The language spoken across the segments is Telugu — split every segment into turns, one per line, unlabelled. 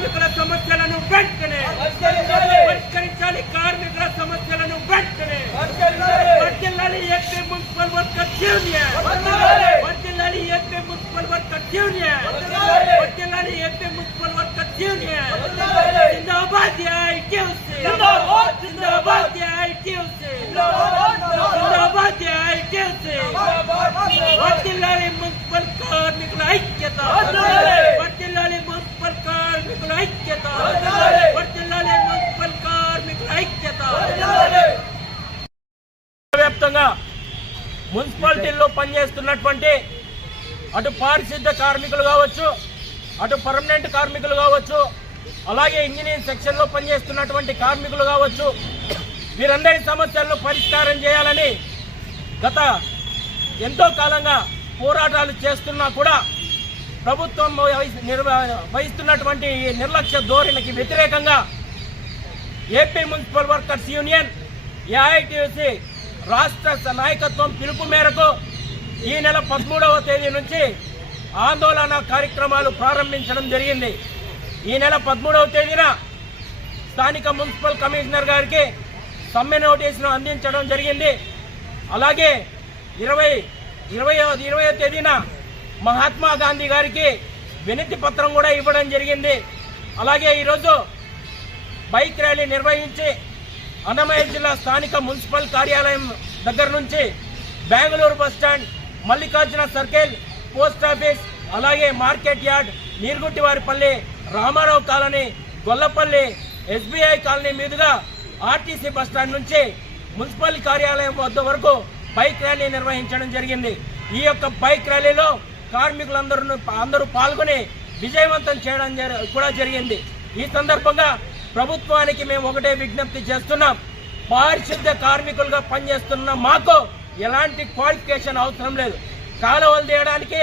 కార్మికుల సమస్యలను వెంటనే పరిష్కరించాలి. కార్మికుల సమస్యలను వెంటనే వర్తిల్లాలి. ఏపీ మున్సిపల్ వర్కర్ యూనియన్ వర్తిల్లాలి. ఏపీ మున్సిపల్ వర్కర్ యూనియన్ వర్తిల్లాలి. ఏపీ మున్సిపల్ వర్కర్ యూనియన్ జిందాబాద్ ఐటీయూసీ జిందాబాద్. ఐటీయూసీ జిందాబాద్. ఐటీయూసీ వర్తిల్లాలి మున్సిపల్ కార్మికుల ఐక్యత. వర్తిల్లాలి. మున్సిపల్ కార్మికుల ఐక్యత వర్తిల్లాలి మున్సిపల్ కార్మికుల ఐక్యత వ్యాప్తంగా మున్సిపాలిటీల్లో పనిచేస్తున్నటువంటి అటు పారిశుద్ధ కార్మికులు కావచ్చు అటు పర్మనెంట్ కార్మికులు కావచ్చు అలాగే ఇంజనీరింగ్ సెక్షన్లో పనిచేస్తున్నటువంటి కార్మికులు కావచ్చు వీరందరి సమస్యలను పరిష్కారం చేయాలని గత ఎంతో కాలంగా పోరాటాలు చేస్తున్నా కూడా ప్రభుత్వం నిర్వ- వహిస్తున్నటువంటి ఈ నిర్లక్ష్య ధోరణికి వ్యతిరేకంగా AP municipal workers union AITUC రాష్ట్ర నాయకత్వం పిలుపు మేరకు ఈ నెల పదమూడవ తేదీ నుంచి ఆందోళన కార్యక్రమాలు ప్రారంభించడం జరిగింది. ఈ నెల పదమూడవ తేదీన స్థానిక మున్సిపల్ కమిషనర్ గారికి సమ్మె నోటీసును అందించడం జరిగింది. అలాగే ఇరవై ఇరవై ఇరవై తేదీన మహాత్మా గాంధీ గారికి వినతి పత్రం కూడా ఇవ్వడం జరిగింది. అలాగే ఈరోజు బైక్ ర్యాలీ నిర్వహించి అన్నమయ్య జిల్లా స్థానిక మున్సిపల్ కార్యాలయం దగ్గర నుంచి Bengaluru bus stand Mallikarjuna circle post office అలాగే market yard Neeruguttivaripalli Ramarao colony Gollapalli SBI colony మీదుగా ఆర్టీసీ బస్ స్టాండ్ నుంచి మున్సిపల్ కార్యాలయం వద్ద వరకు బైక్ ర్యాలీ నిర్వహించడం జరిగింది. ఈ యొక్క బైక్ ర్యాలీలో కార్మికులందరూ అందరూ పాల్గొని విజయవంతం చేయడం కూడా జరిగింది. ఈ సందర్భంగా ప్రభుత్వానికి మేము ఒకటే విజ్ఞప్తి చేస్తున్నాం. పారిశుద్ధ కార్మికులుగా పనిచేస్తున్న మాకు ఎలాంటి క్వాలిఫికేషన్ అవసరం లేదు. కాలువలు తీయడానికి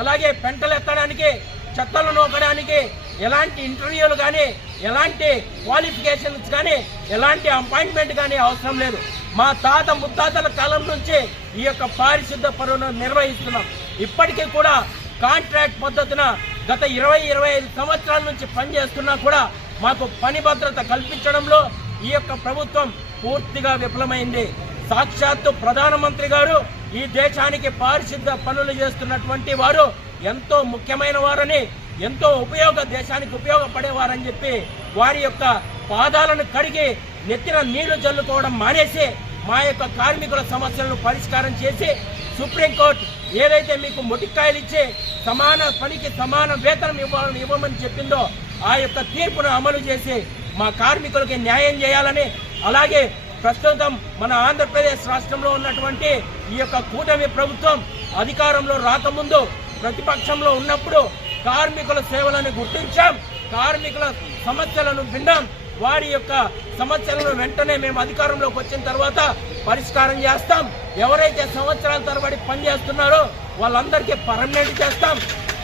అలాగే పెంటలు ఎత్తడానికి చెత్తలు నూకడానికి ఎలాంటి ఇంటర్వ్యూలు కానీ ఎలాంటి క్వాలిఫికేషన్స్ కానీ ఎలాంటి అపాయింట్మెంట్ కానీ అవసరం లేదు. మా తాత ముత్తాతల కాలం నుంచి ఈ యొక్క పారిశుద్ధ పరువును నిర్వహిస్తున్నాం. ఇప్పటికీ కూడా కాంట్రాక్ట్ పద్ధతిన గత ఇరవై ఇరవై ఐదు సంవత్సరాల నుంచి పనిచేస్తున్నా కూడా మాకు పని భద్రత కల్పించడంలో ఈ యొక్క ప్రభుత్వం పూర్తిగా విఫలమైంది. సాక్షాత్తు ప్రధానమంత్రి గారు ఈ దేశానికి పారిశుద్ధ పనులు చేస్తున్నటువంటి వారు ఎంతో ముఖ్యమైన వారని ఎంతో ఉపయోగ దేశానికి ఉపయోగపడేవారని చెప్పి వారి యొక్క పాదాలను కడిగి నెత్తిన నీళ్ళు చల్లుకోవడం మానేసి మా యొక్క కార్మికుల సమస్యలను పరిష్కారం చేసి సుప్రీంకోర్టు ఏదైతే మీకు మొటిక్కాయలు ఇచ్చే సమాన పనికి సమాన వేతనం ఇవ్వాలని ఇవ్వమని చెప్పిందో ఆ యొక్క తీర్పును అమలు చేసి మా కార్మికులకి న్యాయం చేయాలని అలాగే ప్రస్తుతం మన ఆంధ్రప్రదేశ్ రాష్ట్రంలో ఉన్నటువంటి ఈ యొక్క కూటమి ప్రభుత్వం అధికారంలో రాకముందు ప్రతిపక్షంలో ఉన్నప్పుడు కార్మికుల సేవలను గుర్తించాం కార్మికుల సమస్యలను విన్నాం వారి యొక్క సమస్యలను వెంటనే మేము అధికారంలోకి వచ్చిన తర్వాత పరిష్కారం చేస్తాం. ఎవరైతే సంవత్సరాల తరబడి పనిచేస్తున్నారో వాళ్ళందరికీ పర్మనెంట్ చేస్తాం.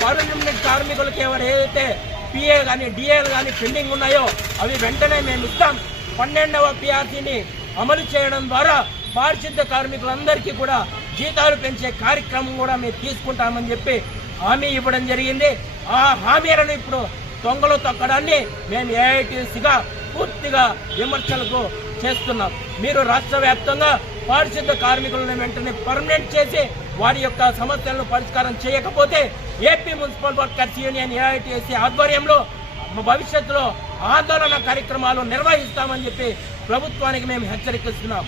పర్మనెంట్ కార్మికులకి ఎవరు ఏదైతే పిఏ కానీ డిఏలు కానీ పెండింగ్ ఉన్నాయో అవి వెంటనే మేము ఇస్తాం. పన్నెండవ పిఆర్సీని అమలు చేయడం ద్వారా పారిశుద్ధ కార్మికులందరికీ కూడా జీతాలు పెంచే కార్యక్రమం కూడా మేము తీసుకుంటామని చెప్పి హామీ ఇవ్వడం జరిగింది. ఆ హామీలను ఇప్పుడు దొంగలు తొక్కడాన్ని మేము ఏఐటీసీగా పూర్తిగా విమర్శలకు చేస్తున్నాం మీరు రాష్ట్ర వ్యాప్తంగా పారిశుద్ధ కార్మికులను వెంటనే పర్మనెంట్ చేసి వారి యొక్క సమస్యలను పరిష్కారం చేయకపోతే AP municipal workers union AITUC ఆధ్వర్యంలో భవిష్యత్తులో ఆందోళన కార్యక్రమాలు నిర్వహిస్తామని చెప్పి ప్రభుత్వానికి మేము హెచ్చరిస్తున్నాం.